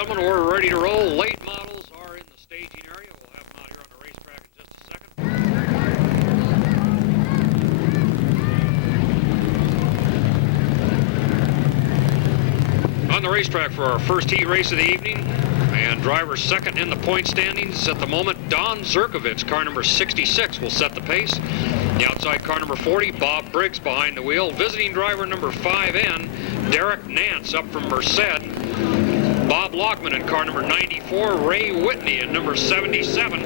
gentlemen, we're ready to roll. Late models are in the staging area. We'll have them out here on the racetrack in just a second. On the racetrack for our first heat race of the evening, and driver second in the point standings at the moment, Don Zerkovich, car number 66, will set the pace. The outside car number 40, Bob Briggs behind the wheel. Visiting driver number 5N, Derek Nance up from Merced. Bob Lockman in car number 94, Ray Whitney in number 77.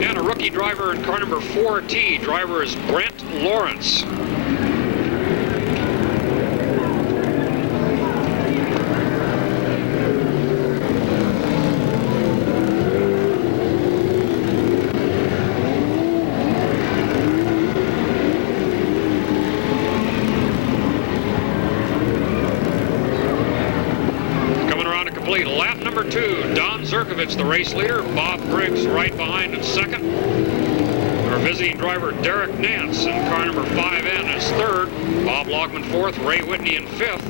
And a rookie driver in car number 4T. Driver is Brent Lawrence. Lap number 2, Don Zerkovich, the race leader. Bob Briggs right behind in second. Our visiting driver, Derek Nance, in car number 5N is third. Bob Lockman fourth, Ray Whitney in fifth.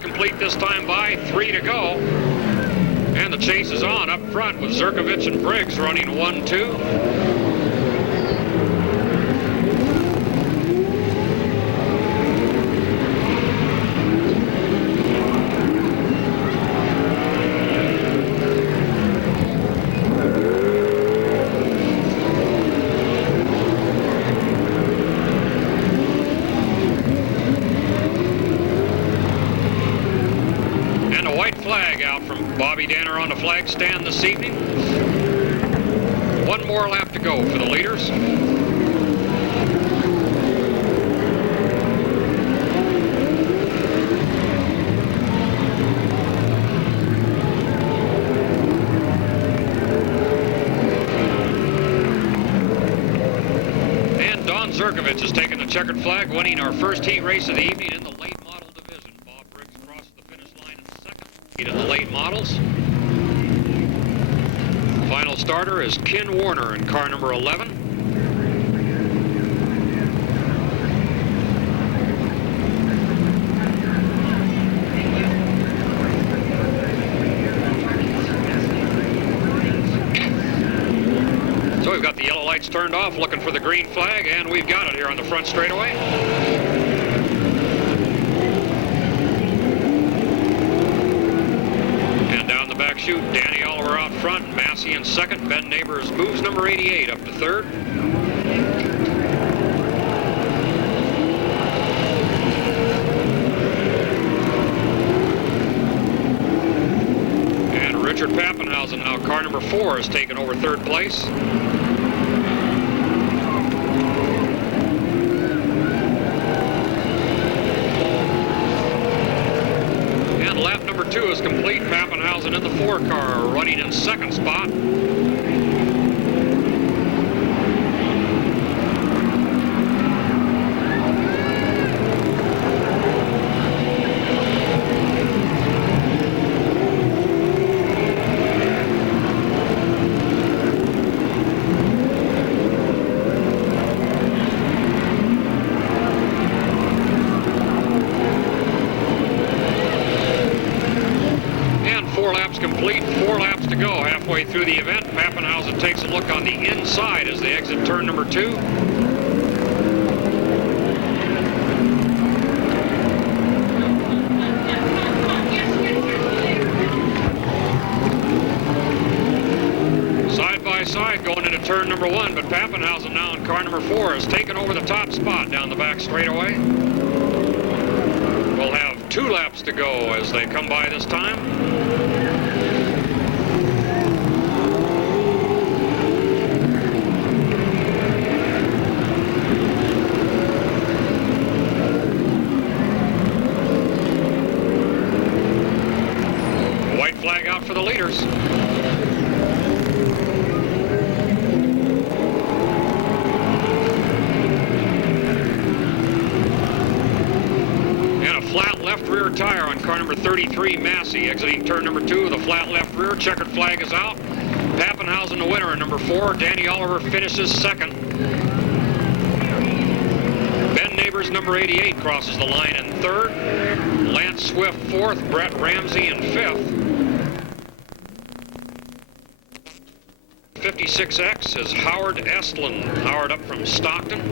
Complete this time by 3 to go. And the chase is on up front with Zerkovich and Briggs running 1-2. Bobby Danner on the flag stand this evening. One more lap to go for the leaders. And Don Zerkovich has taken the checkered flag, winning our first heat race of the evening in the late model division. Bob Briggs crosses the finish line in second in the late models. Final starter is Ken Warner in car number 11. So we've got the yellow lights turned off, looking for the green flag, and we've got it here on the front straightaway. Back chute, Danny Oliver out front, Massey in second, Ben Neighbors moves number 88 up to third. And Richard Pappenhausen, now car number 4, has taken over third place. Lap number 2 is complete. Pappenhausen in the 4 car, running in second spot. Complete, 4 laps to go. Halfway through the event, Pappenhausen takes a look on the inside as they exit turn number 2. Side by side going into turn number 1, but Pappenhausen now in car number 4 has taken over the top spot down the back straightaway. We'll have 2 laps to go as they come by this time. for the leaders. And a flat left rear tire on car number 33, Massey, exiting turn number 2 with a flat left rear. Checkered flag is out. Pappenhausen the winner in number 4. Danny Oliver finishes second. Ben Neighbors, number 88, crosses the line in third. Lance Swift fourth. Brett Ramsey in fifth. 56X is Howard Estlund. Howard up from Stockton.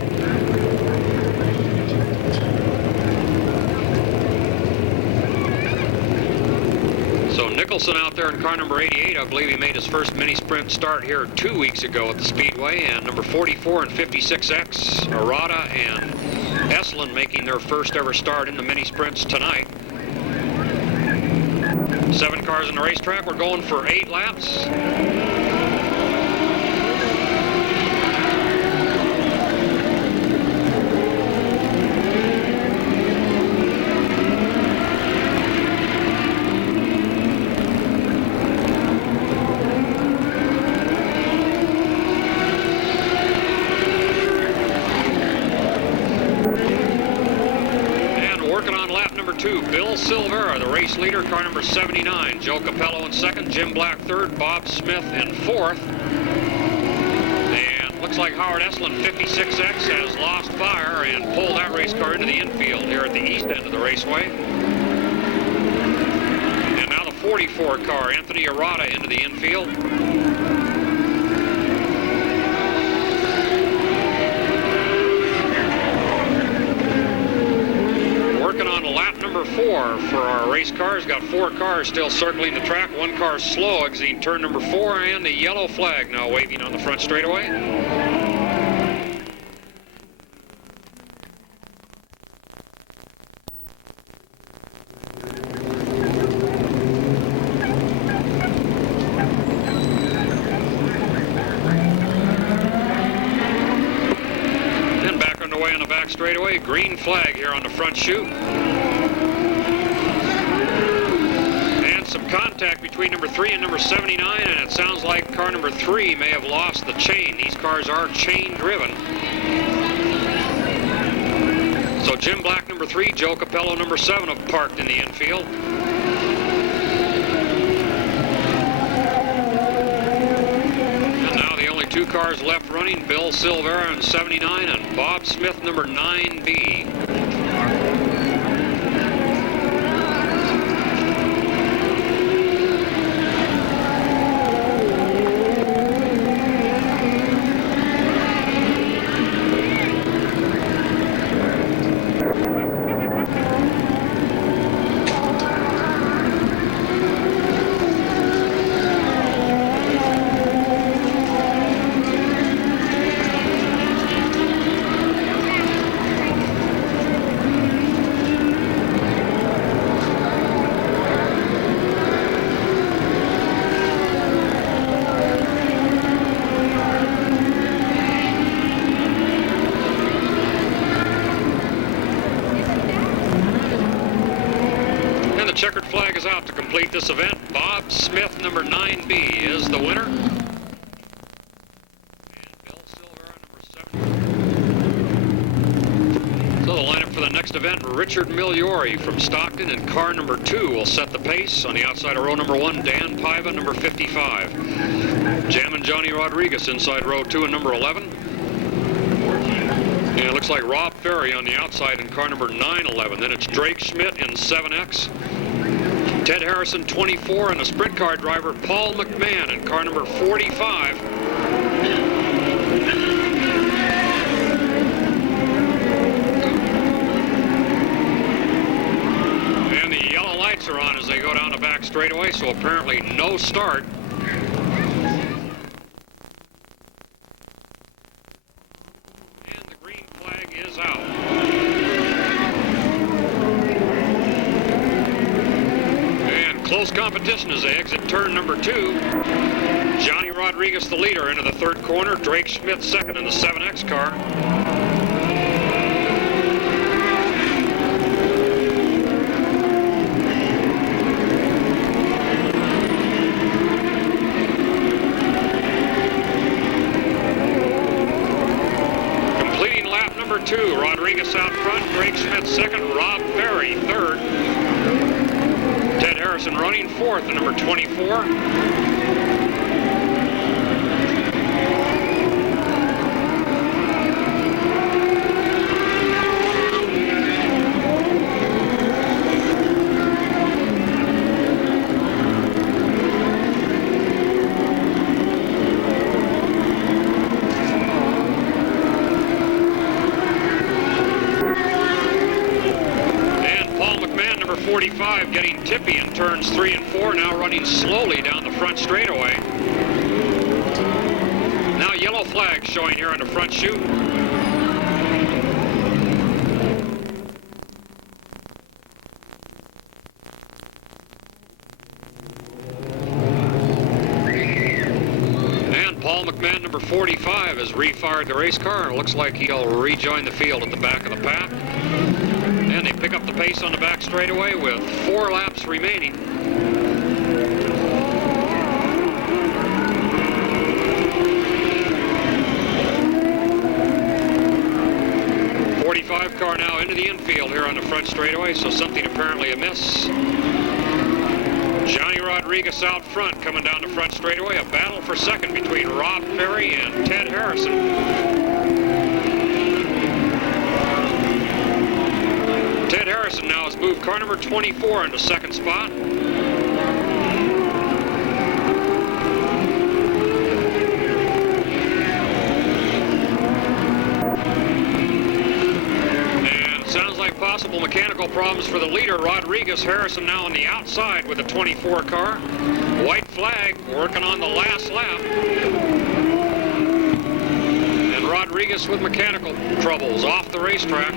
So Nicholson out there in car number 88. I believe he made his first mini sprint start here 2 weeks ago at the Speedway. And number 44 and 56X, Arata and Estlund making their first ever start in the mini sprints tonight. 7 cars in the racetrack. We're going for 8 laps. Bill Silvera, the race leader, car number 79. Joe Capello in second, Jim Black third, Bob Smith in fourth. And looks like Howard Estlund, 56X, has lost fire and pulled that race car into the infield here at the east end of the raceway. And now the 44 car, Anthony Arata, into the infield. On lap number 4 for our race cars. Got 4 cars still circling the track. 1 car slow exiting turn number 4, and the yellow flag now waving on the front straightaway. And back underway on the back straightaway. Green flag here on the front chute. Some contact between number 3 and number 79, and it sounds like car number 3 may have lost the chain. These cars are chain driven. So Jim Black, number 3, Joe Capello, number 7, have parked in the infield. And now the only 2 cars left running, Bill Silvera in 79 and Bob Smith, number 9B. Checkered flag is out to complete this event. Bob Smith, number 9B, is the winner. And Bill Silvera, number 7. So the lineup for the next event, Richard Migliori from Stockton in car number 2 will set the pace. On the outside of row number 1, Dan Paiva, number 55. Jam and Johnny Rodriguez inside row 2 and number 11. And it looks like Rob Ferry on the outside in car number 911. Then it's Drake Schmidt in 7X. Ted Harrison, 24, and a sprint car driver, Paul McMahon, in car number 45. And the yellow lights are on as they go down the back straightaway, so apparently no start. And the green flag is out. Close competition as they exit turn number 2. Johnny Rodriguez, the leader, into the third corner. Drake Schmidt second in the 7X car. Rodriguez out front, Craig Smith second, Rob Ferry third. Ted Harrison running fourth at number 24. Number 45 getting tippy in turns 3 and 4, now running slowly down the front straightaway. Now yellow flag showing here on the front chute. And Paul McMahon, number 45, has refired the race car. It looks like he'll rejoin the field at the back of the pack. And they pick up the pace on the back straightaway with 4 laps remaining. .45 car now into the infield here on the front straightaway, so something apparently amiss. Johnny Rodriguez out front coming down the front straightaway. A battle for second between Rob Ferry and Ted Harrison. Ted Harrison now has moved car number 24 into second spot. And it sounds like possible mechanical problems for the leader, Rodriguez. Harrison now on the outside with the 24 car. White flag working on the last lap. And Rodriguez with mechanical troubles off the racetrack.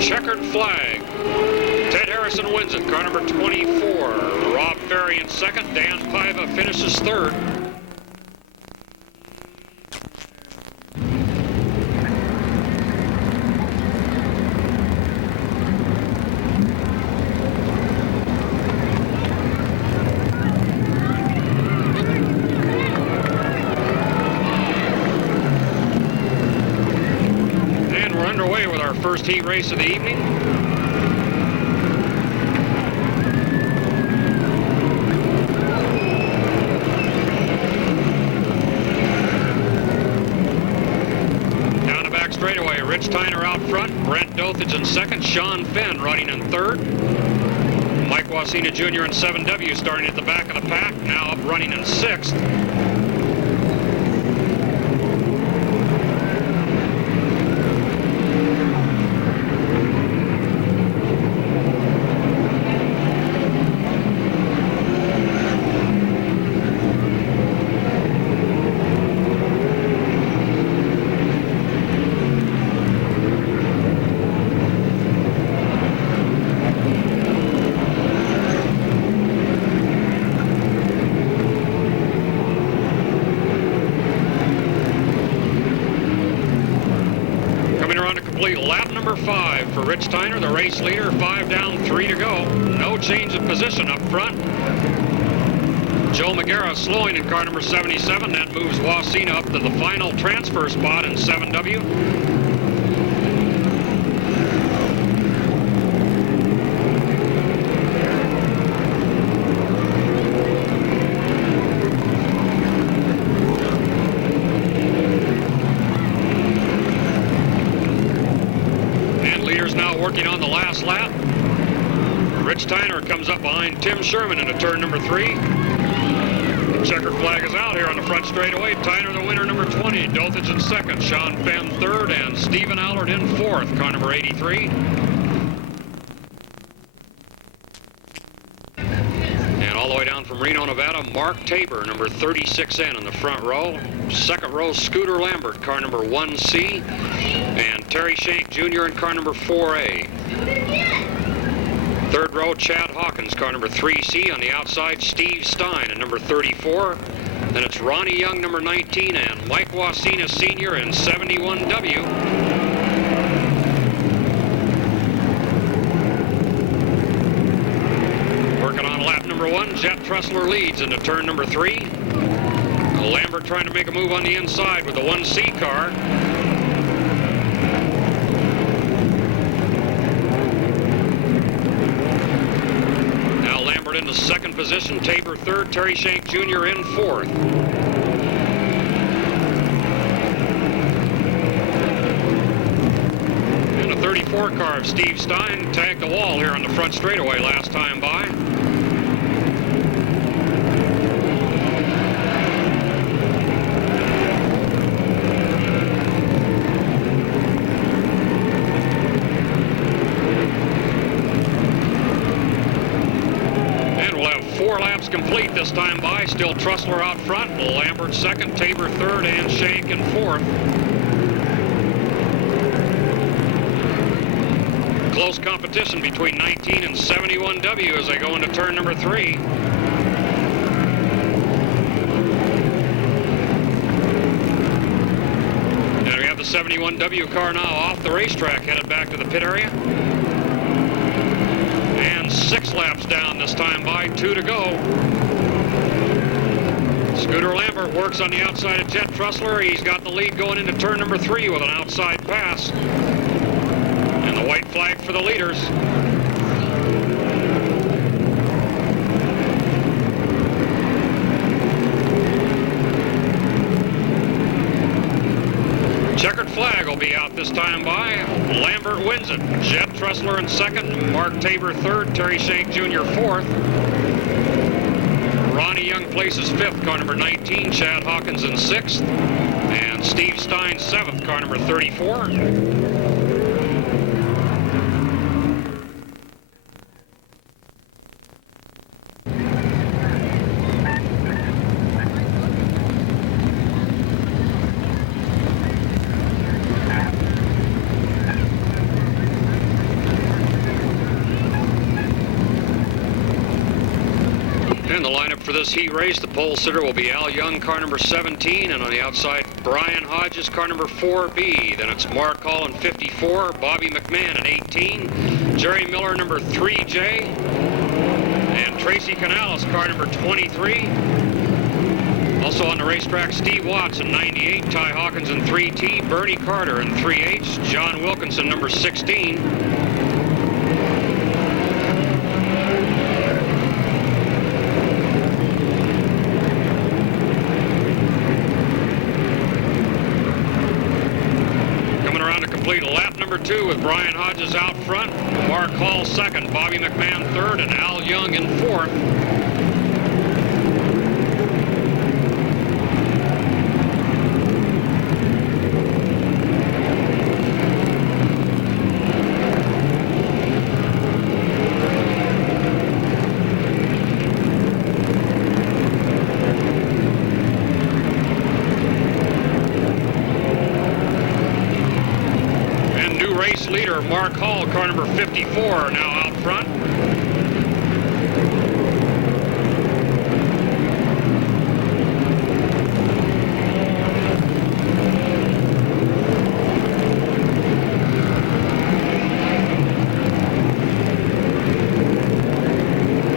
Checkered flag. Ted Harrison wins it, car number 24. Rob Ferry in second. Dan Paiva finishes third. And we're underway with our first heat race of the evening. Down the back straightaway, Rich Tyner out front, Brent Dothage in second, Sean Fenn running in third. Mike Wasina Jr. in 7W starting at the back of the pack, now up running in sixth. Lap number 5 for Rich Tyner, the race leader. 5 down, 3 to go. No change of position up front. Joe McGarrah slowing in car number 77. That moves Wasina up to the final transfer spot in 7W. Now working on the last lap. Rich Tyner comes up behind Tim Sherman into turn number 3. The checkered flag is out here on the front straightaway. Tyner the winner, number 20. Dothage in second. Sean Fenn third. And Stephen Allard in fourth, car number 83. And all the way down from Reno, Nevada, Mark Tabor, number 36N in the front row. Second row, Scooter Lambert, car number 1C. And Terry Shank Jr. in car number 4A. Third row, Chad Hawkins, car number 3C. On the outside, Steve Stein in number 34. Then it's Ronnie Young, number 19, and Mike Wasina Sr. in 71W. Working on lap number 1, Jet Trussler leads into turn number 3. Lambert trying to make a move on the inside with the 1C car. Now Lambert into second position, Tabor third, Terry Shank Jr. in fourth. And a 34 car of Steve Stein tagged the wall here on the front straightaway last time by. Complete this time by. Still Trussler out front, Lambert second, Tabor third, and Shank in fourth. Close competition between 19 and 71W as they go into turn number 3. And we have the 71W car now off the racetrack, headed back to the pit area. And 6 laps down this time by, 2 to go. Scooter Lambert works on the outside of Jet Trussler. He's got the lead going into turn number 3 with an outside pass. And the white flag for the leaders. Checkered flag will be out this time by. Lambert wins it. Jet Trussler in second, Mark Tabor third, Terry Shank Jr. fourth. Ronnie Young places fifth, car number 19, Chad Hawkins in sixth. And Steve Stein seventh, car number 34. And the lineup for this heat race, the pole sitter will be Al Young, car number 17, and on the outside, Brian Hodges, car number 4B. Then it's Mark Hall in 54, Bobby McMahon in 18, Jerry Miller, number 3J, and Tracy Canales, car number 23. Also on the racetrack, Steve Watts in 98, Ty Hawkins in 3T, Bernie Carter in 3H, John Wilkinson, number 16. Complete lap number 2 with Brian Hodges out front, Mark Hall second, Bobby McMahon third, and Al Young in fourth. Leader Mark Hall, car number 54, now out front.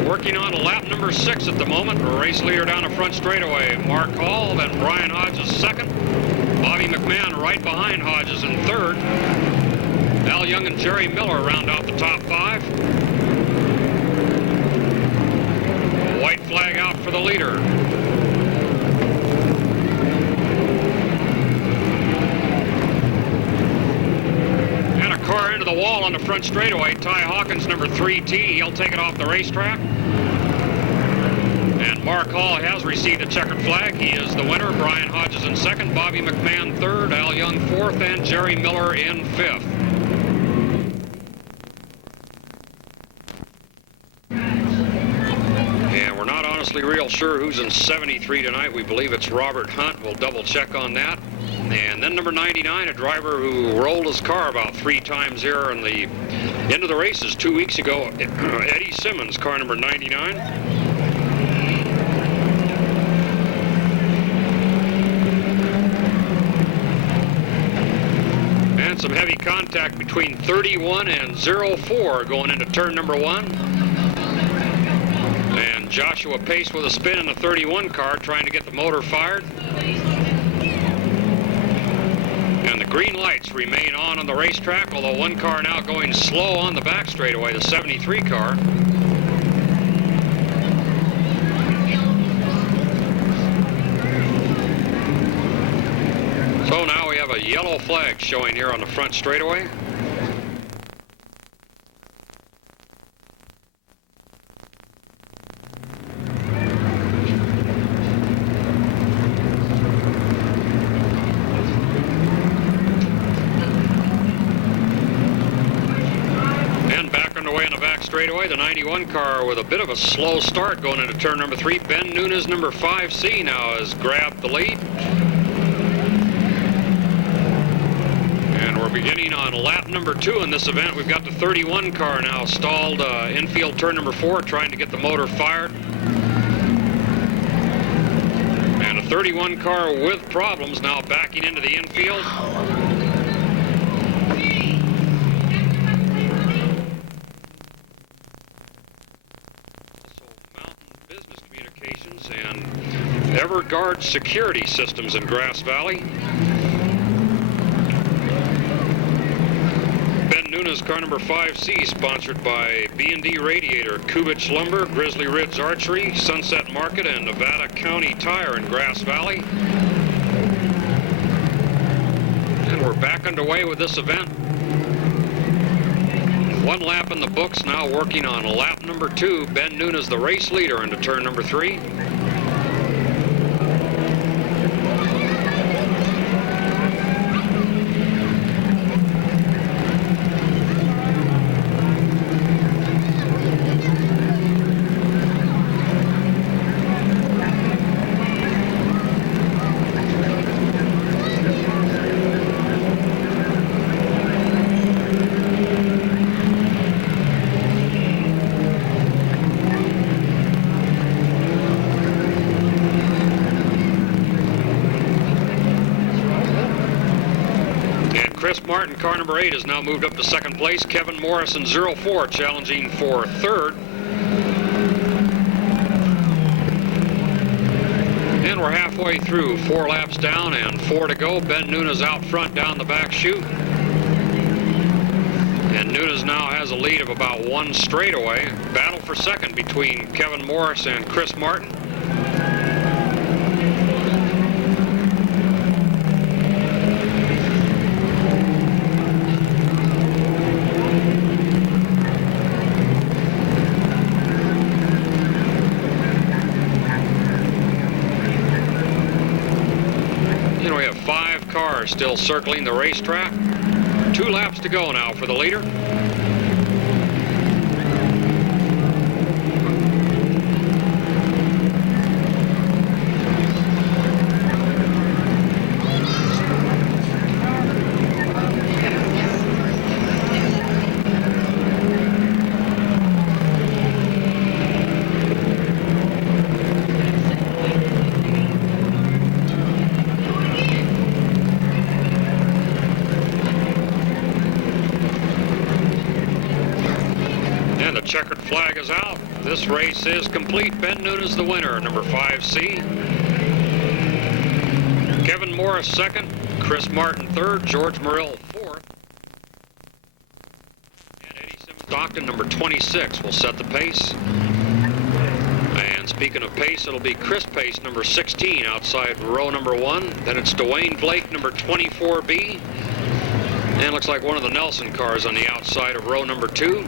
Working on lap number 6 at the moment. Race leader down the front straightaway, Mark Hall, then Brian Hodges second. Bobby McMahon right behind Hodges in third. Al Young and Jerry Miller round out the top 5. White flag out for the leader. And a car into the wall on the front straightaway. Ty Hawkins, number 3T. He'll take it off the racetrack. And Mark Hall has received a checkered flag. He is the winner. Brian Hodges in second, Bobby McMahon third, Al Young fourth, and Jerry Miller in fifth. Real sure who's in 73 tonight. We believe it's Robert Hunt. We'll double check on that. And then number 99, a driver who rolled his car about 3 times here in the end of the races 2 weeks ago, Eddie Simmons, car number 99. And some heavy contact between 31 and 04 going into turn number 1. Joshua Pace with a spin in the 31 car, trying to get the motor fired. And the green lights remain on the racetrack, although one car now going slow on the back straightaway, the 73 car. So now we have a yellow flag showing here on the front straightaway. Straightaway, the 91 car with a bit of a slow start going into turn number 3. Ben Nunes, number 5C, now has grabbed the lead. And we're beginning on lap number 2 in this event. We've got the 31 car now stalled infield turn number 4, trying to get the motor fired. And a 31 car with problems now backing into the infield. And Everguard security systems in Grass Valley. Ben Nunes, car number 5C, sponsored by B&D Radiator, Kubich Lumber, Grizzly Ridge Archery, Sunset Market, and Nevada County Tire in Grass Valley. And we're back underway with this event. One lap in the books, now working on lap number 2. Ben Nunes, the race leader, into turn number 3. Chris Martin, car number 8, has now moved up to second place. Kevin Morrison, 04, challenging for third. And we're halfway through, 4 laps down and 4 to go. Ben Nunes out front down the back chute. And Nunes now has a lead of about 1 straightaway. Battle for second between Kevin Morris and Chris Martin. We have 5 cars still circling the racetrack. 2 laps to go now for the leader. Checkered flag is out. This race is complete. Ben Nunes the winner, number 5C. Kevin Morris second, Chris Martin third, George Morrill fourth. And Eddie Simmons-Stockton, number 26, will set the pace. And speaking of pace, it'll be Chris Pace, number 16, outside row number 1. Then it's Dwayne Blake, number 24B. And looks like one of the Nelson cars on the outside of row number 2.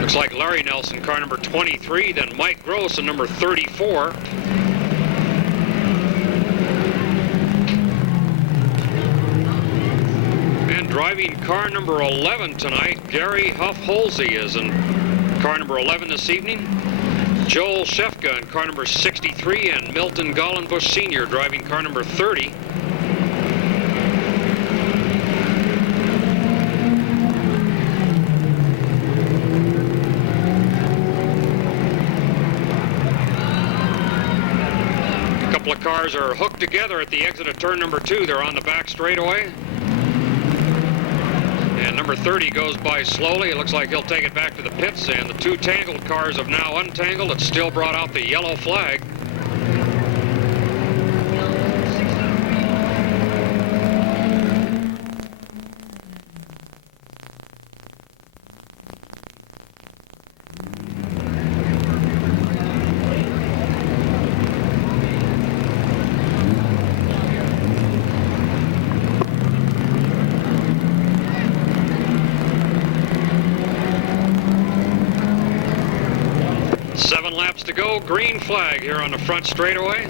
Looks like Larry Nelson, car number 23, then Mike Gross in number 34. And driving car number 11 tonight, Gary Huff-Holsey is in car number 11 this evening. Joel Shefka in car number 63, and Milton Gollenbush Sr. driving car number 30. The cars are hooked together at the exit of turn number 2. They're on the back straightaway. And number 30 goes by slowly. It looks like he'll take it back to the pits, and the two tangled cars have now untangled. It's still brought out the yellow flag. Laps to go, green flag here on the front straightaway.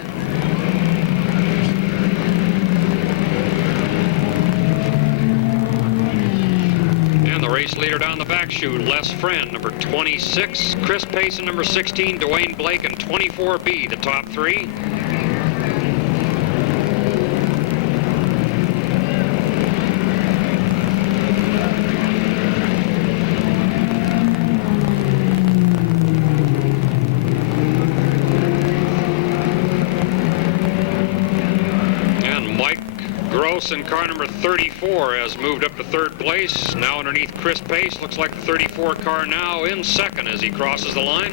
And the race leader down the back chute, Les Friend, number 26, Chris Payson, number 16, Dwayne Blake, and 24B, the top three. In car number 34 has moved up to third place, now underneath Chris Pace. Looks like the 34 car now in second as he crosses the line.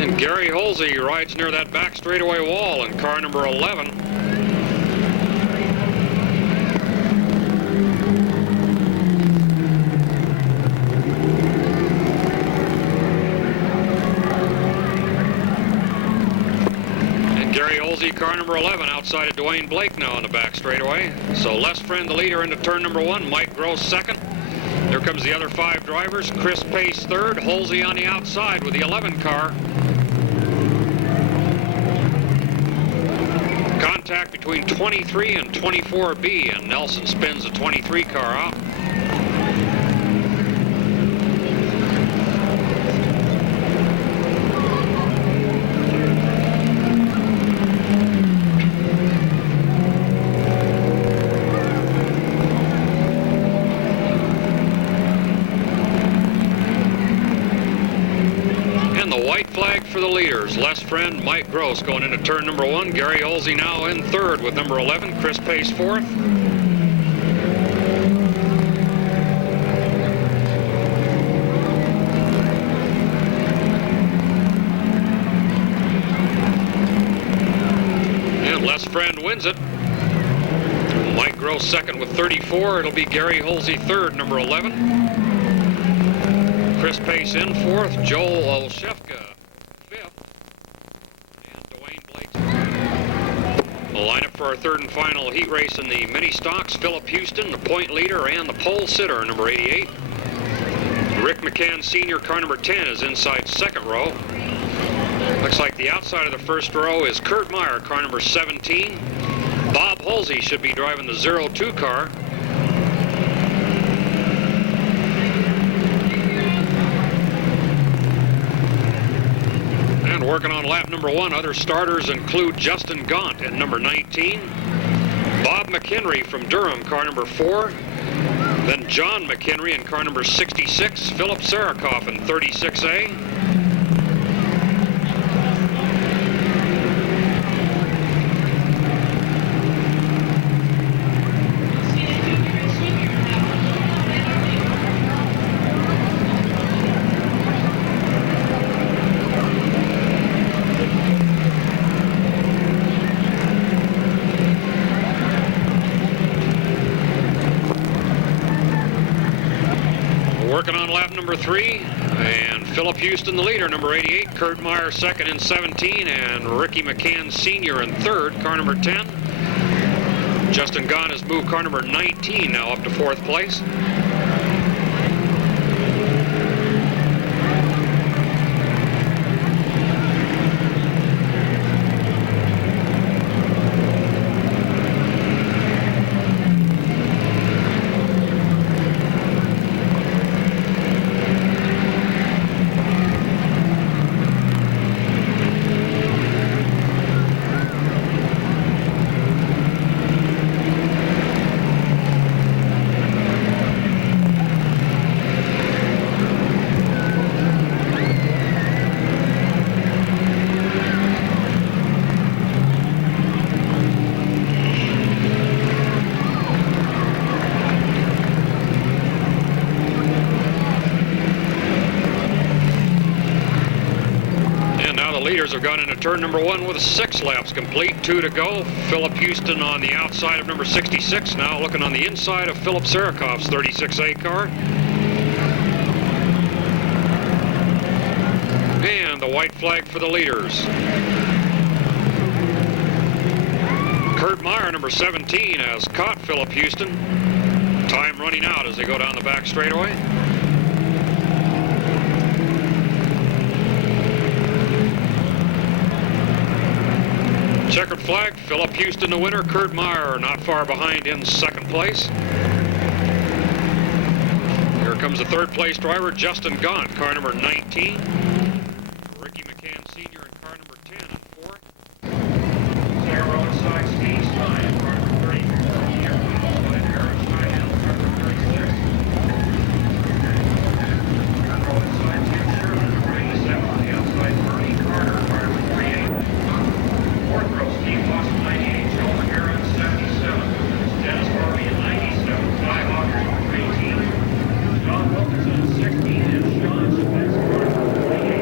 And Gary Holsey rides near that back straightaway wall in car number 11. Car number 11 outside of Dwayne Blake now on the back straightaway. So Les Friend the leader into turn number 1, Mike Gross second. There comes the other 5 drivers. Chris Pace third, Holsey on the outside with the 11 car. Contact between 23 and 24B, and Nelson spins the 23 car out. Flag for the leaders, Les Friend, Mike Gross going into turn number 1. Gary Holsey now in third with number 11, Chris Pace fourth. And Les Friend wins it. Mike Gross second with 34. It'll be Gary Holsey third, number 11. Chris Pace in fourth, Joel Olszewka fifth, and Dwayne Blake. The lineup for our third and final heat race in the mini stocks: Philip Houston, the point leader, and the pole sitter, number 88. Rick McCann Sr., car number 10, is inside second row. Looks like the outside of the first row is Kurt Meyer, car number 17. Bob Holsey should be driving the 02 car. Working on lap number 1, other starters include Justin Gaunt in number 19, Bob McHenry from Durham, car number 4, then John McHenry in car number 66, Philip Sarikoff in 36A. Working on lap number 3, and Philip Houston the leader, number 88, Kurt Meyer second in 17, and Ricky McCann Sr. in third, car number 10. Justin Gaunt has moved car number 19 now up to fourth place. drivers have gone into turn number 1 with 6 laps complete, 2 to go. Philip Houston on the outside of number 66, now looking on the inside of Philip Sarakov's 36A car. And the white flag for the leaders. Kurt Meyer, number 17, has caught Philip Houston. Time running out as they go down the back straightaway. Checkered flag, Philip Houston the winner. Kurt Meyer not far behind in second place. Here comes the third place driver, Justin Gaunt, car number 19. Ricky McCann Sr. in car number 10 and 4th. Sarah inside Steve Stein, car number 34. Here outside Aaron Stein, car number 36. Control inside Tim Sherman, number 87. On the outside, Bernie Carter, car number 48. Fourth row, Steve Lawson, 98. Joe O'Hara, 77. Dennis Harvey at 97. Ty Hawkins, number 18. John Wilkinson, 16. And Sean Spence, car number 28.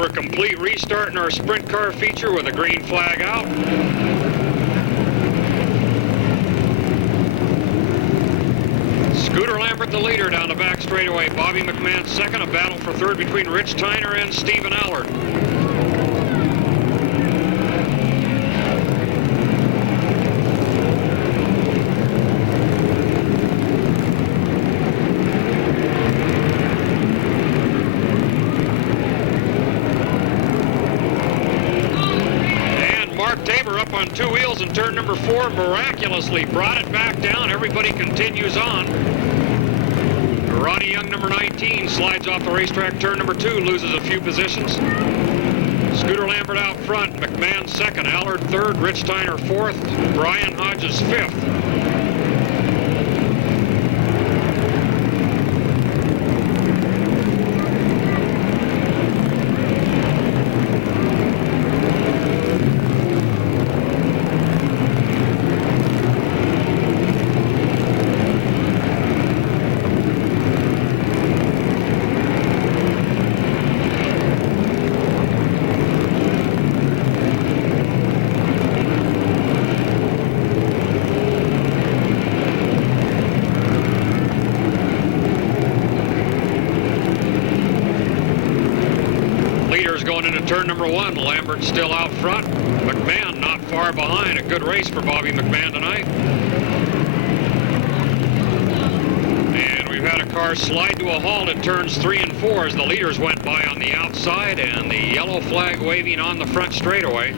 for a complete restart in our sprint car feature with a green flag out. Scooter Lambert the leader down the back straightaway. Bobby McMahon second. A battle for third between Rich Tyner and Stephen Allard. Up on two wheels in turn number 4, miraculously brought it back down. Everybody continues on. Ronnie Young, number 19, slides off the racetrack. Turn number 2, loses a few positions. Scooter Lambert out front, McMahon second, Allard third, Rich Tyner fourth, Brian Hodges fifth. Turn number 1, Lambert still out front. McMahon not far behind. A good race for Bobby McMahon tonight. And we've had a car slide to a halt at turns 3 and 4 as the leaders went by on the outside and the yellow flag waving on the front straightaway.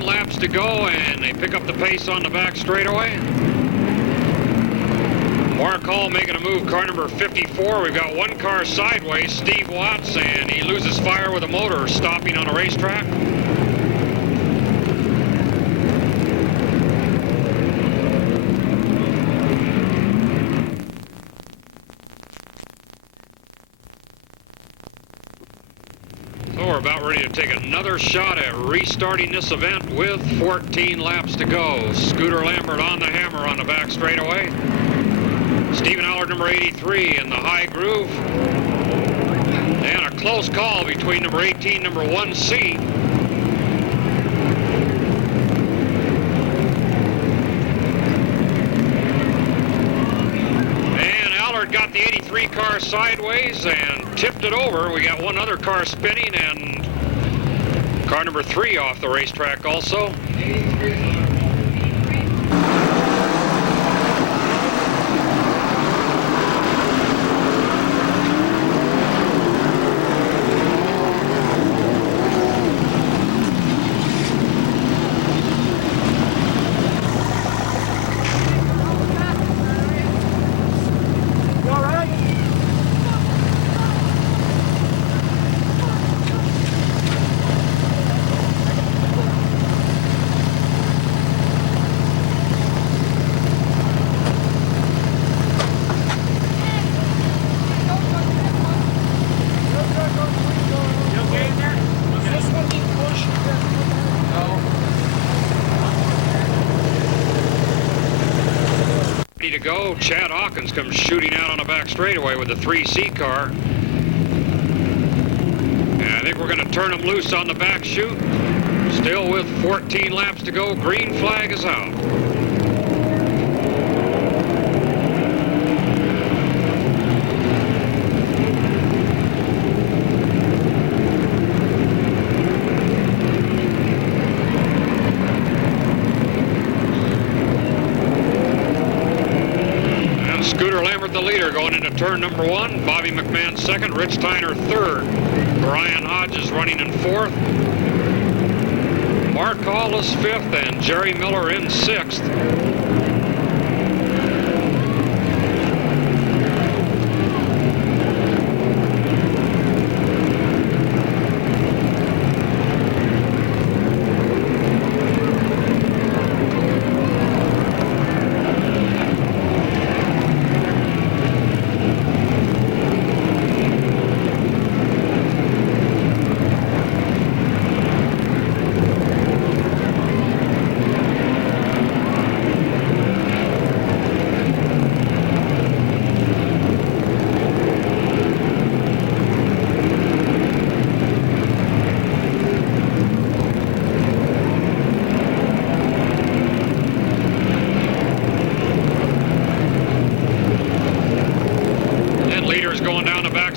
Laps to go, and they pick up the pace on the back straightaway. Mark Hall making a move, car number 54. We've got one car sideways, Steve Watts, and he loses fire with a motor stopping on a racetrack. We're about ready to take another shot at restarting this event with 14 laps to go. Scooter Lambert on the hammer on the back straightaway. Stephen Allard, number 83, in the high groove. And a close call between number 18, number 1C. Got the 83 car sideways and tipped it over. We got one other car spinning and car number 3 off the racetrack also. To go. Chad Hawkins comes shooting out on the back straightaway with the 3C car. And I think we're going to turn him loose on the back chute. Still with 14 laps to go. Green flag is out. Scooter Lambert the leader going into turn number 1. Bobby McMahon second. Rich Tyner third. Brian Hodges running in 4th. Mark Hall is 5th and Jerry Miller in 6th.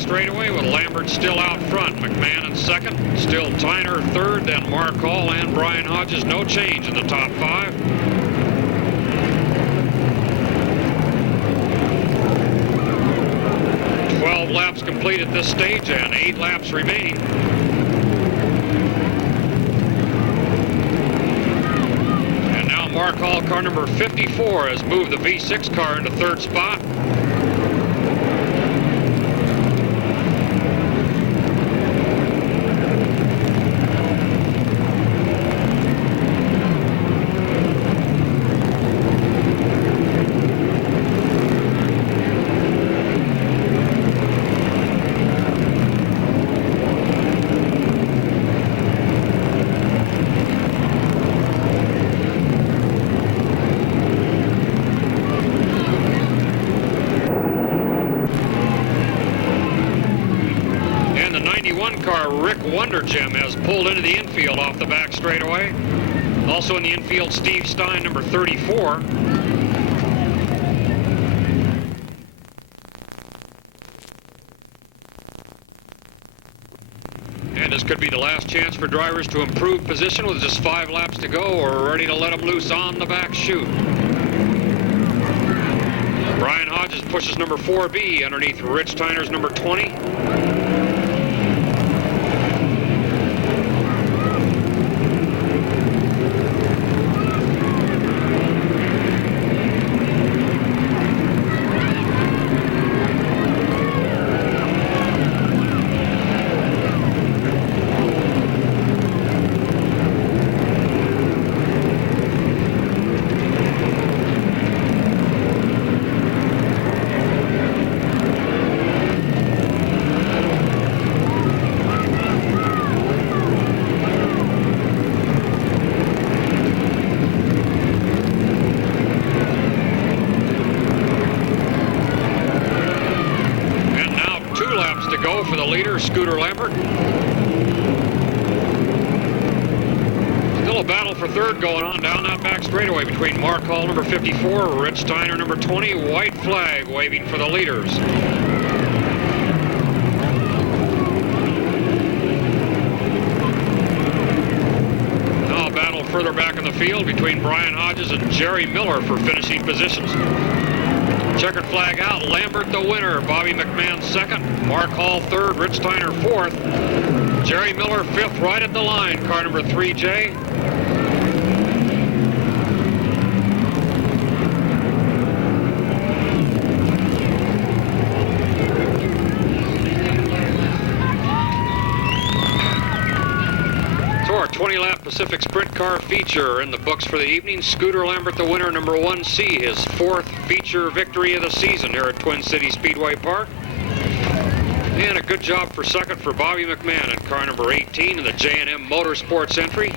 straightaway with Lambert still out front. McMahon in second, still Tyner third, then Mark Hall and Brian Hodges. No change in the top 5. Laps complete at this stage and 8 laps remaining. And now Mark Hall, car number 54, has moved the V6 car into 3rd spot. Car Rick Wondergem has pulled into the infield off the back straightaway. Also in the infield, Steve Stein, number 34. And this could be the last chance for drivers to improve position with just 5 laps to go, or ready to let them loose on the back chute. Brian Hodges pushes number 4B underneath Rich Tyner's number 20. To go for the leader, Scooter Lambert. Still a battle for 3rd going on down that back straightaway between Mark Hall, number 54, Rich Tyner, number 20. White flag waving for the leaders. Now a battle further back in the field between Brian Hodges and Jerry Miller for finishing positions. Checkered flag out, Lambert the winner, Bobby McMahon 2nd, Mark Hall 3rd, Rich Tyner 4th, Jerry Miller 5th right at the line, car number 3J. Our 20-lap Pacific Sprint Car feature in the books for the evening. Scooter Lambert, the winner, number 1C, his 4th feature victory of the season here at Twin City Speedway Park. And a good job for 2nd for Bobby McMahon in car number 18 in the J&M Motorsports entry.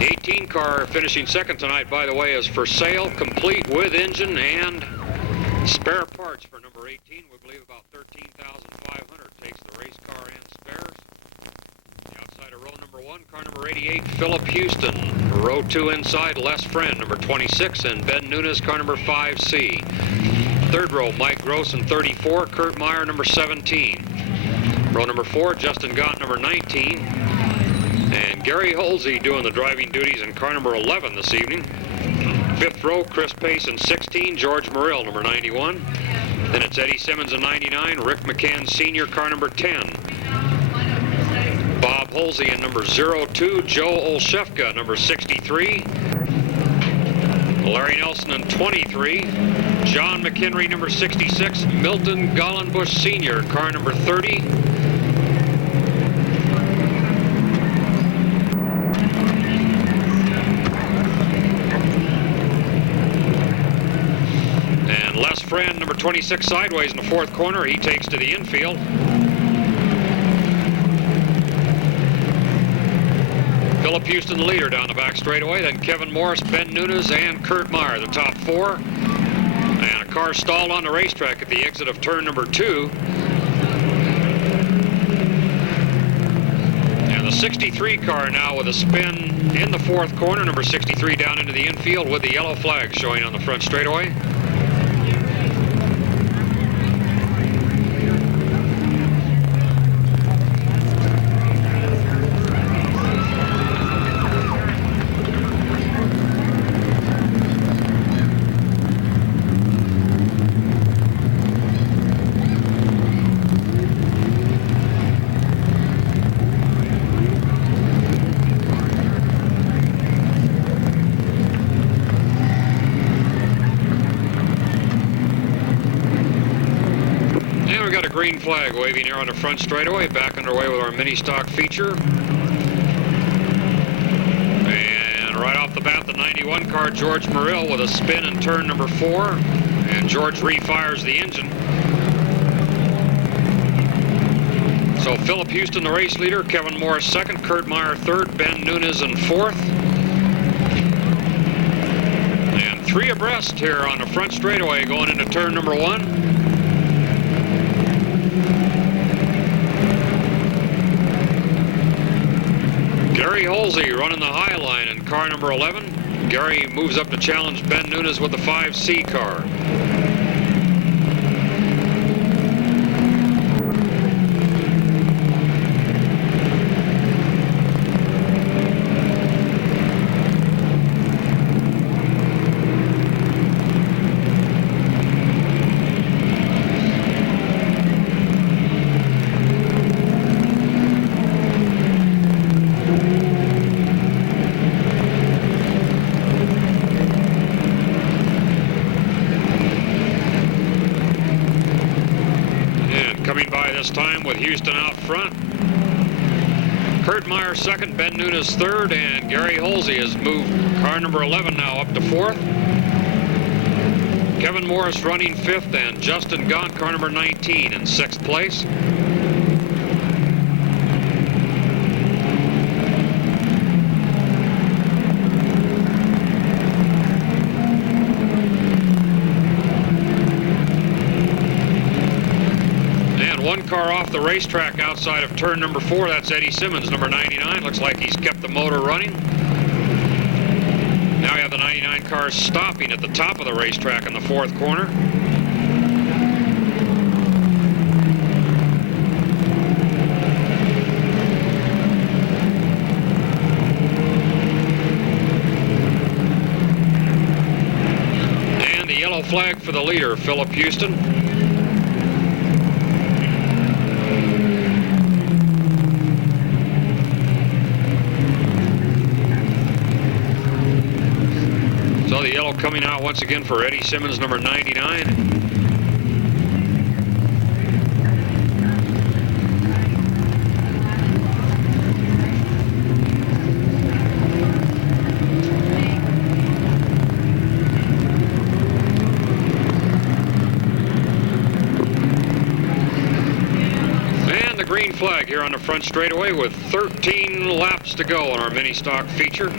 The 18 car finishing 2nd tonight, by the way, is for sale, complete with engine and spare parts for number 18. We believe about $13,500 takes the race car and spares. The outside of row number 1, car number 88, Philip Houston. Row 2 inside, Les Friend, number 26, and Ben Nunes, car number 5C. 3rd row, Mike Gross in 34, Kurt Meyer, number 17. Row number 4, Justin Gott, number 19. And Gary Holsey doing the driving duties in car number 11 this evening. 5th row, Chris Pace in 16, George Morrill, number 91. Then it's Eddie Simmons in 99, Rick McCann Sr., car number 10. Bob Holsey in number 02, Joe Olszewka, number 63. Larry Nelson in 23, John McHenry, number 66, Milton Gollenbush Sr., car number 30. And Les Friend, number 26, sideways in the 4th corner. He takes to the infield. Philip Houston, the leader, down the back straightaway. Then Kevin Morris, Ben Nunes, and Kurt Meyer, the top 4. And a car stalled on the racetrack at the exit of turn number 2. And the 63 car now with a spin in the 4th corner. Number 63 down into the infield with the yellow flag showing on the front straightaway. green flag waving here on the front straightaway. Back underway with our mini stock feature. And right off the bat, the 91 car, George Morrill, with a spin in turn number 4. And George refires the engine. So Philip Houston, the race leader, Kevin Morris second, Kurt Meyer third, Ben Nunes in fourth. And 3 abreast here on the front straightaway going into turn number 1. Gary Holsey running the high line in car number 11. Gary moves up to challenge Ben Nunes with the 5C car. Coming by this time with Houston out front. Kurt Meyer second, Ben Nunes third, and Gary Holsey has moved car number 11 now up to 4th. Kevin Morris running 5th, and Justin Gaunt, car number 19, in 6th place. One car off the racetrack outside of turn number 4. That's Eddie Simmons, number 99. Looks like he's kept the motor running. Now we have the 99 cars stopping at the top of the racetrack in the 4th corner. And the yellow flag for the leader, Philip Houston. So the yellow coming out once again for Eddie Simmons, number 99. And the green flag here on the front straightaway with 13 laps to go on our mini stock feature.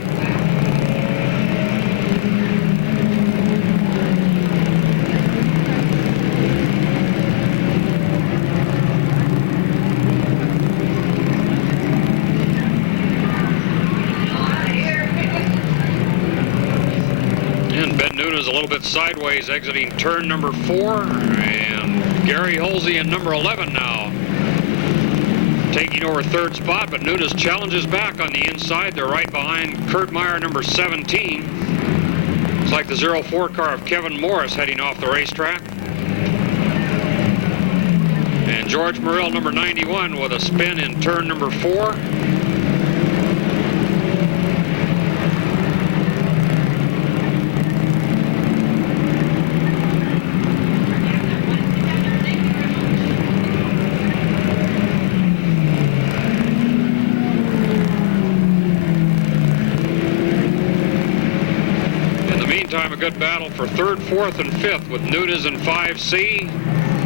Ben Nunes a little bit sideways exiting turn number 4, and Gary Holsey in number 11 now taking over 3rd spot, but Nunes challenges back on the inside. They're right behind Kurt Meyer, number 17. It's like the 04 car of Kevin Morris heading off the racetrack. And George Morrill, number 91, with a spin in turn number 4. Meantime, a good battle for 3rd, 4th, and 5th with Nunes in 5C.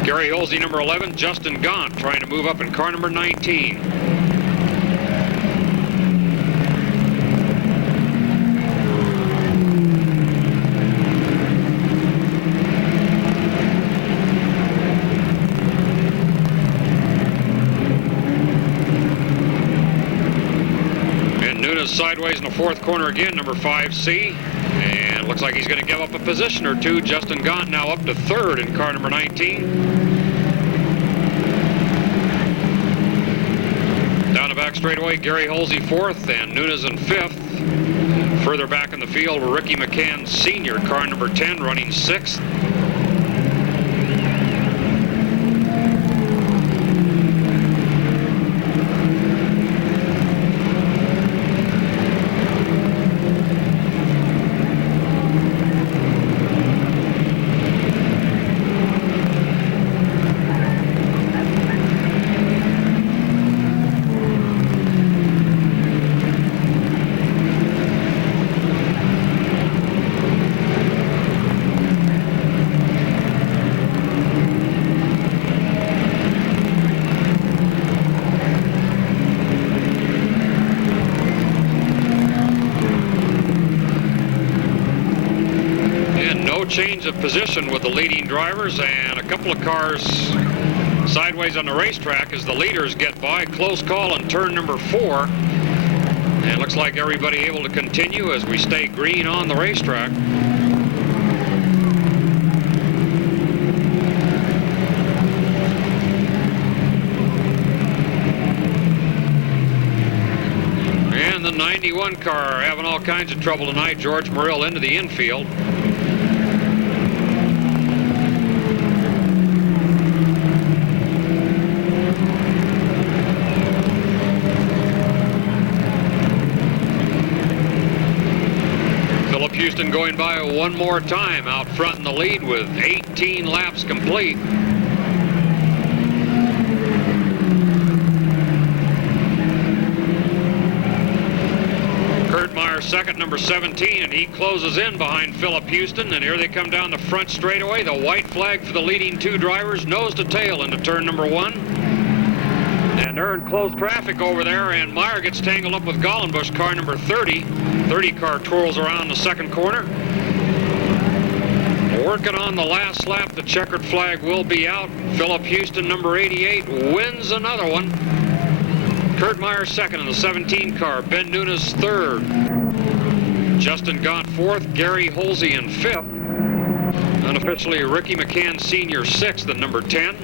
Gary Holsey, number 11. Justin Gaunt trying to move up in car number 19. And Nunes sideways in the 4th corner again, number 5C. And looks like he's going to give up a position or 2. Justin Gaunt now up to 3rd in car number 19. Down the back straightaway, Gary Holsey 4th and Nunes in 5th. Further back in the field, Ricky McCann Sr., car number 10, running 6th. change of position with the leading drivers, and a couple of cars sideways on the racetrack as the leaders get by. Close call in turn number 4. And looks like everybody able to continue as we stay green on the racetrack. And the 91 car having all kinds of trouble tonight. George Morrill into the infield. Houston going by one more time out front in the lead with 18 laps complete. Kurt Meyer second, number 17, and he closes in behind Philip Houston. And here they come down the front straightaway. The white flag for the leading 2 drivers, nose to tail into turn number 1. And they're in close traffic over there, and Meyer gets tangled up with Gollenbusch, car number 30. 30 car twirls around the second corner. Working on the last lap, the checkered flag will be out. Philip Houston, number 88, wins another one. Kurt Meyer second in the 17 car. Ben Nunes third. Justin Gaunt fourth. Gary Holsey in fifth. Unofficially, Ricky McCann Sr. sixth at number 10.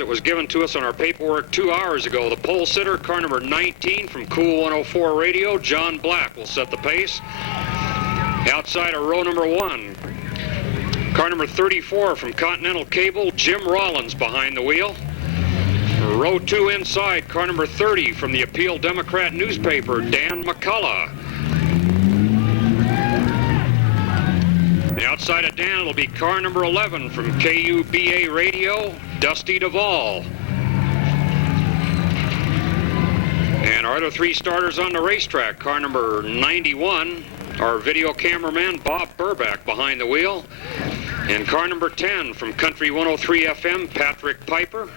It was given to us on our paperwork 2 hours ago. The pole sitter, car number 19 from Cool 104 Radio, John Black, will set the pace. Outside of row number 1, car number 34 from Continental Cable, Jim Rollins behind the wheel. Row 2 inside, car number 30 from the Appeal Democrat newspaper, Dan McCullough. Outside of Dan, it'll be car number 11 from KUBA Radio, Dusty Duvall. And our other 3 starters on the racetrack, car number 91, our video cameraman, Bob Burback, behind the wheel. And car number 10 from Country 103 FM, Patrick Piper.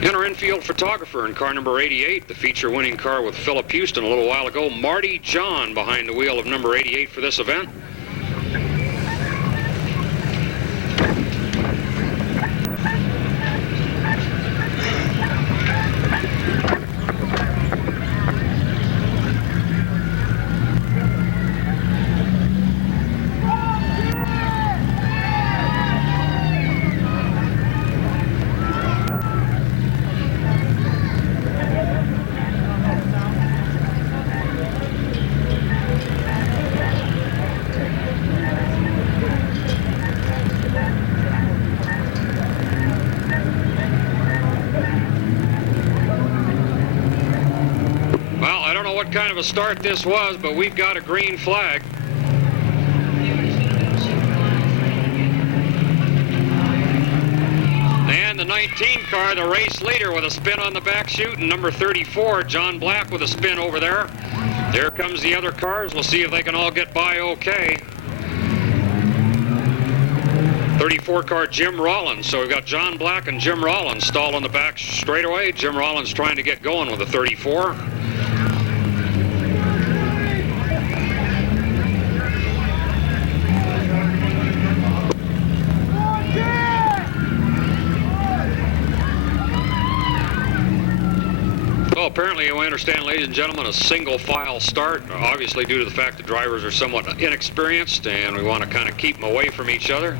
And our infield photographer in car number 88, the feature-winning car with Philip Houston a little while ago, Marty John behind the wheel of number 88 for this event. What kind of a start this was, but we've got a green flag. And the 19 car, the race leader, with a spin on the back chute, and number 34, John Black, with a spin over there. There comes the other cars. We'll see if they can all get by okay. 34 car, Jim Rollins. So we've got John Black and Jim Rollins stalled on the back straightaway. Jim Rollins trying to get going with the 34. Well, apparently, we understand, ladies and gentlemen, a single file start, obviously due to the fact the drivers are somewhat inexperienced and we want to kind of keep them away from each other.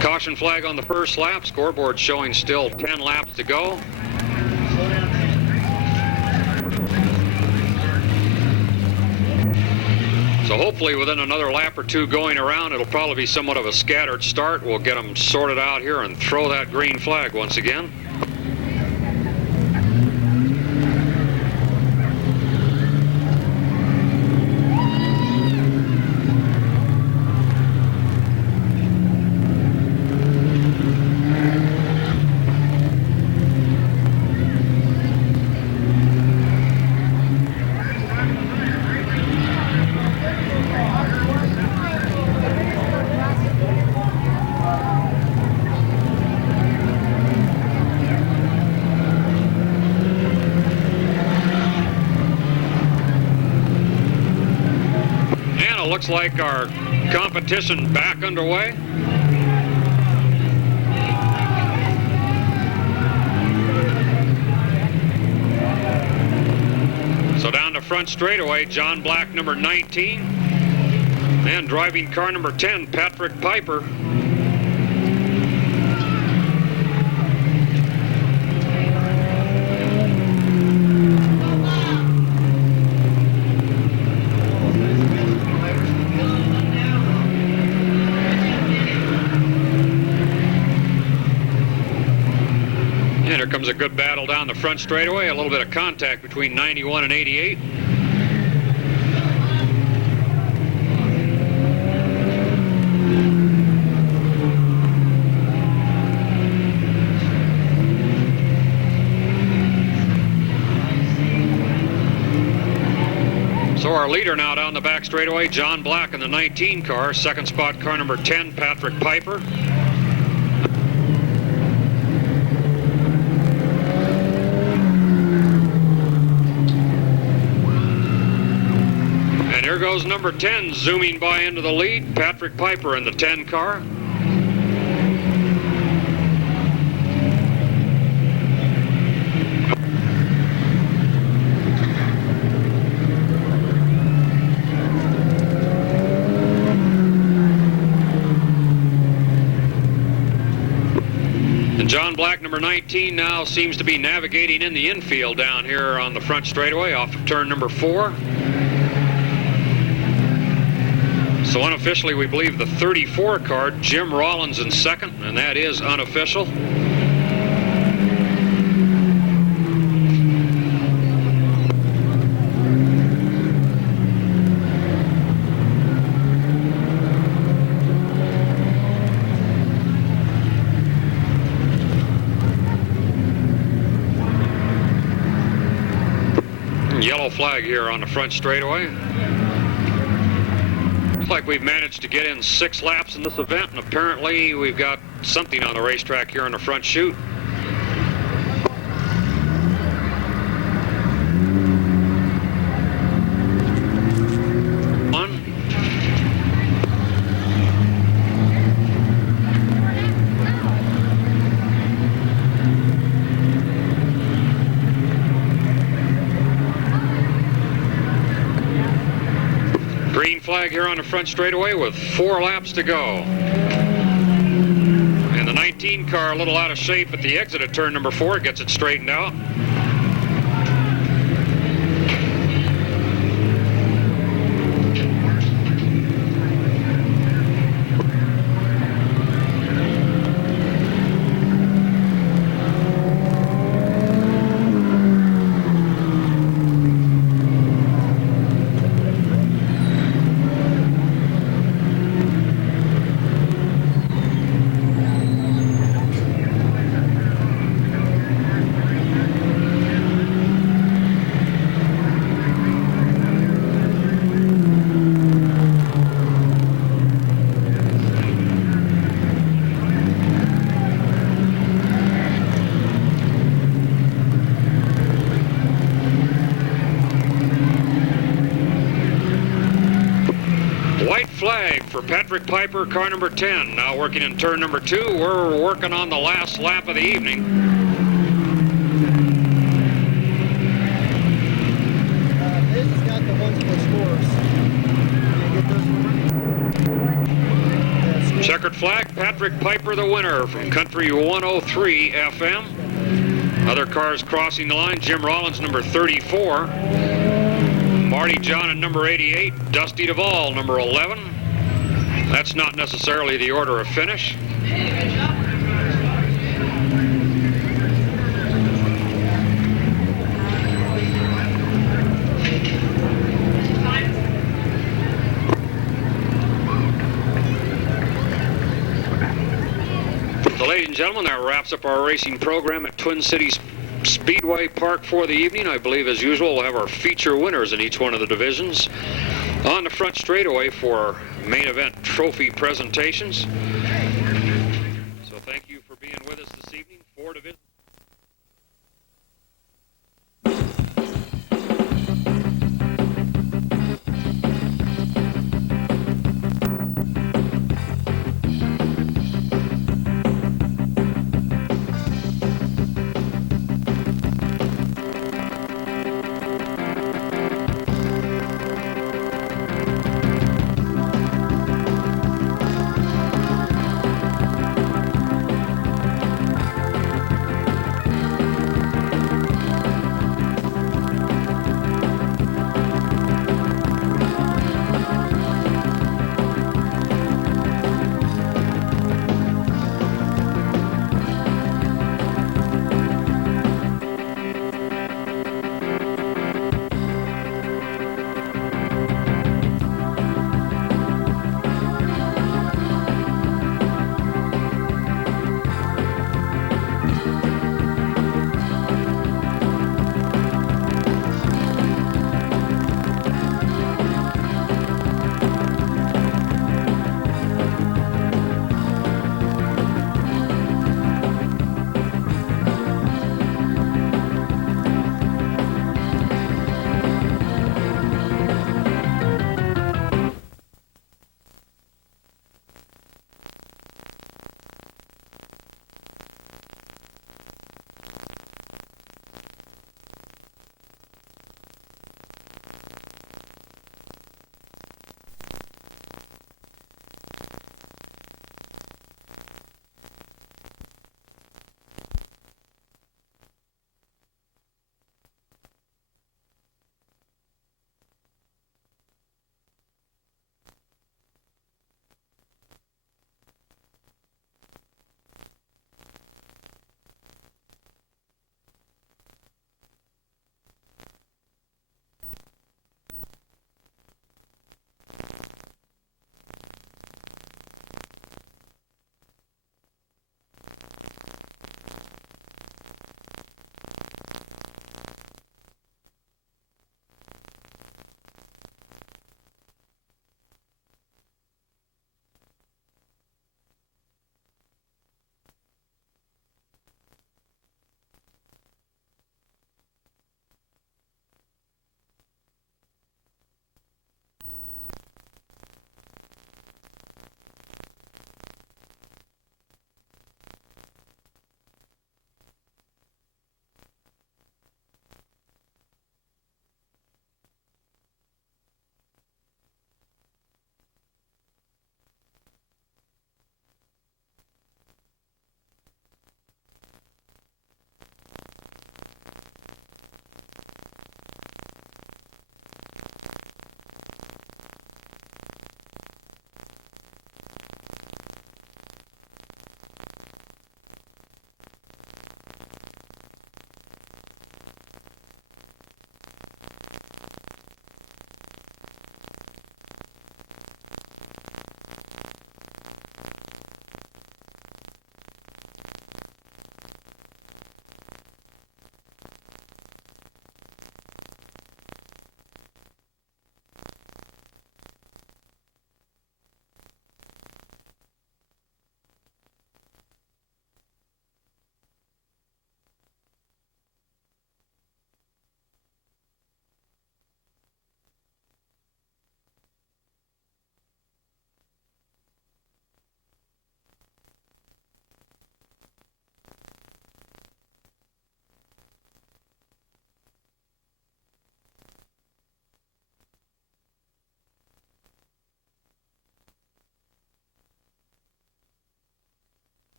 Caution flag on the first lap, scoreboard showing still 10 laps to go. So hopefully within another lap or 2 going around, it'll probably be somewhat of a scattered start. We'll get them sorted out here and throw that green flag once again. looks like our competition back underway. So down the front straightaway, John Black, number 19, and driving car number 10, Patrick Piper. And here comes a good battle down the front straightaway. A little bit of contact between 91 and 88. So our leader now down the back straightaway, John Black in the 19 car. Second spot, car number 10, Patrick Piper. And here goes number 10, zooming by into the lead, Patrick Piper in the 10 car. And John Black, number 19, now seems to be navigating in the infield down here on the front straightaway off of turn number 4. So unofficially, we believe the 34 car, Jim Rollins in second, and that is unofficial. Yellow flag here on the front straightaway. Looks like we've managed to get in 6 laps in this event, and apparently we've got something on the racetrack here on the front chute. Green flag here on the front straightaway with 4 laps to go. And the 19 car a little out of shape at the exit of turn number 4, gets it straightened out. White flag for Patrick Piper, car number 10. Now working in turn number 2. We're working on the last lap of the evening. This has got the ones for scores. Checkered flag, Patrick Piper the winner from Country 103 FM. Other cars crossing the line, Jim Rollins, number 34. Marty John at number 88, Dusty Duvall, number 11. That's not necessarily the order of finish. So, ladies and gentlemen, that wraps up our racing program at Twin Cities Speedway Park for the evening. I believe, as usual, we'll have our feature winners in each one of the divisions on the front straightaway for main event trophy presentations.